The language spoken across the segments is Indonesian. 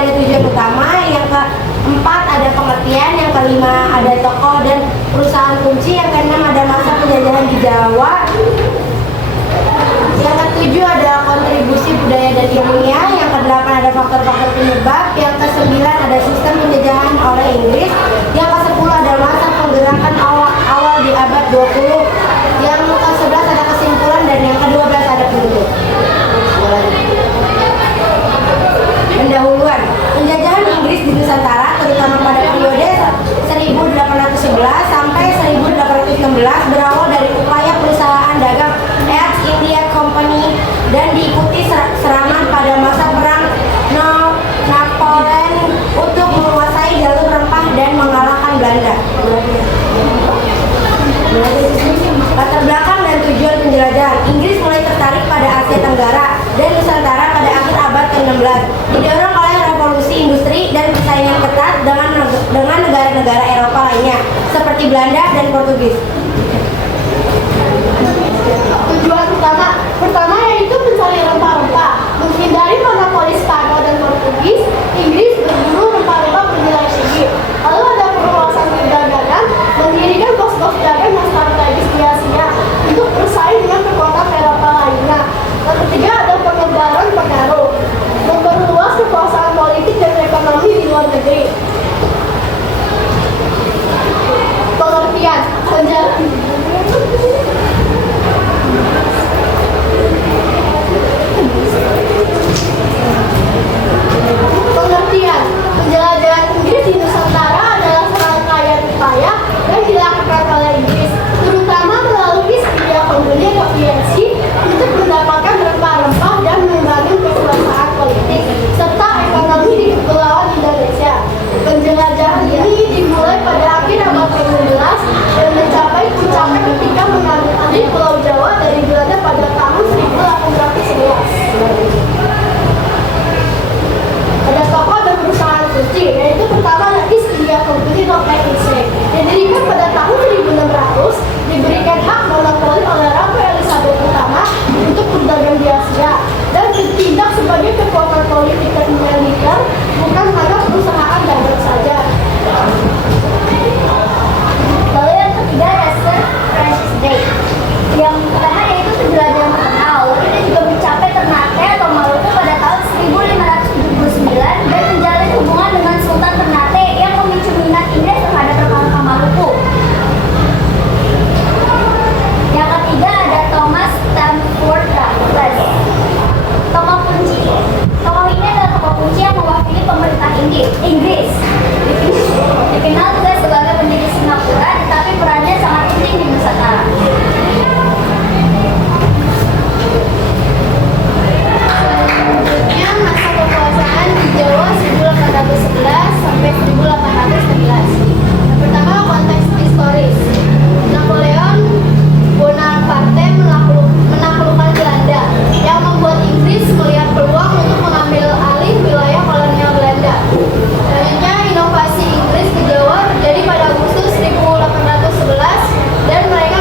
ada tujuan utama, yang keempat ada pengertian, yang kelima ada tokoh dan perusahaan kunci, yang keenam ada masa penjajahan di Jawa, yang ketujuh ada kontribusi budaya dan ilmiah, yang kedelapan ada faktor-faktor penyebab, yang kesembilan ada sistem penjajahan oleh Inggris, yang kesepuluh ada masa penggerakan awal di abad 20, yang ke-11 ada kesimpulan, dan yang ke-12 ada penutup. Pendahuluan. Penjajahan Inggris di Nusantara terutama pada periode 1811 sampai 1816 berawal dari upaya perusahaan dagang East India Company dan diikuti serangan pada masa perang Napoleon untuk menguasai jalur rempah dan mengalahkan Belanda. Latar belakang dan tujuan penjelajahan. Inggris mulai tertarik pada Asia Tenggara dan Nusantara pada akhir abad ke-16, didorong oleh revolusi industri dan persaingan ketat dengan negara-negara Eropa lainnya seperti Belanda dan Portugis. Tujuan pertama yaitu mencari rempah-rempah, menghindari monopoli Spanyol dan Portugis. Inggris berburu rempah-rempah bernilai tinggi. Lalu ada perluasan perdagangan, mendirikan pos-pos dagang yang strategis di Asia untuk bersaing dengan kekuatan Eropa lainnya. Yang ketiga ada penyebaran pengaruh, memperluas kekuasaan politik dan ekonomi di luar negeri. Pengertian penjelajahan Inggris di Nusantara adalah serangkaian upaya yang dilakukan oleh Inggris, terutama melalui East India Company Conference untuk mendapatkan rempah-rempah dan membangun kekuasaan politik serta ekonomi di Kepulauan Indonesia. Penjelajahan ini dimulai pada akhir abad ke-16 dan mencapai puncaknya ketika mengambil alih Pulau Jawa dari Belanda pada tahun 1811. Ada tokoh dan perusahaan kunci, yaitu pertama ada East India Company of Indonesia, yang didirikan pada tahun 1600, diberikan hak monopoli oleh Ratu Elizabeth pertama untuk berdagang di Asia dan bertindak sebagai kekuatan politik dan militer, bukan hanya perusahaan dagang saja. Lalu yang ketiga ada Sir Francis Drake. Yang pertama yaitu penjelajahan terkenal. Lalu dia juga mencapai Ternate atau Maluku pada tahun 1579 dan menjalin hubungan dengan Sultan Ternate yang memicu minat Inggris terhadap rempah-rempah Maluku. Yang ketiga ada Thomas Stamford Raffles. Tokoh ini adalah tokoh kunci yang mewakili pemerintah Inggris. Dikenal juga sebagai pendiri Singapura, tetapi perannya sangat penting di Nusantara. Selanjutnya masa kekuasaan di Jawa 1811 sampai 1816. Yang pertama konteks historis. Napoleon Bonaparte menaklukkan Belanda yang membuat Inggris melihat peluang untuk mengambil alih wilayah kolonial Belanda. Selanjutnya inovasi Inggris ke Jawa terjadi pada Agustus 1811 dan mereka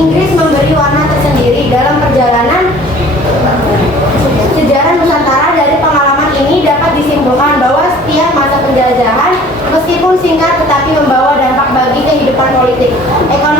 Inggris memberi warna tersendiri dalam perjalanan sejarah Nusantara. Dari pengalaman ini dapat disimpulkan bahwa setiap masa penjajahan meskipun singkat tetapi membawa dampak bagi kehidupan politik, ekonomi,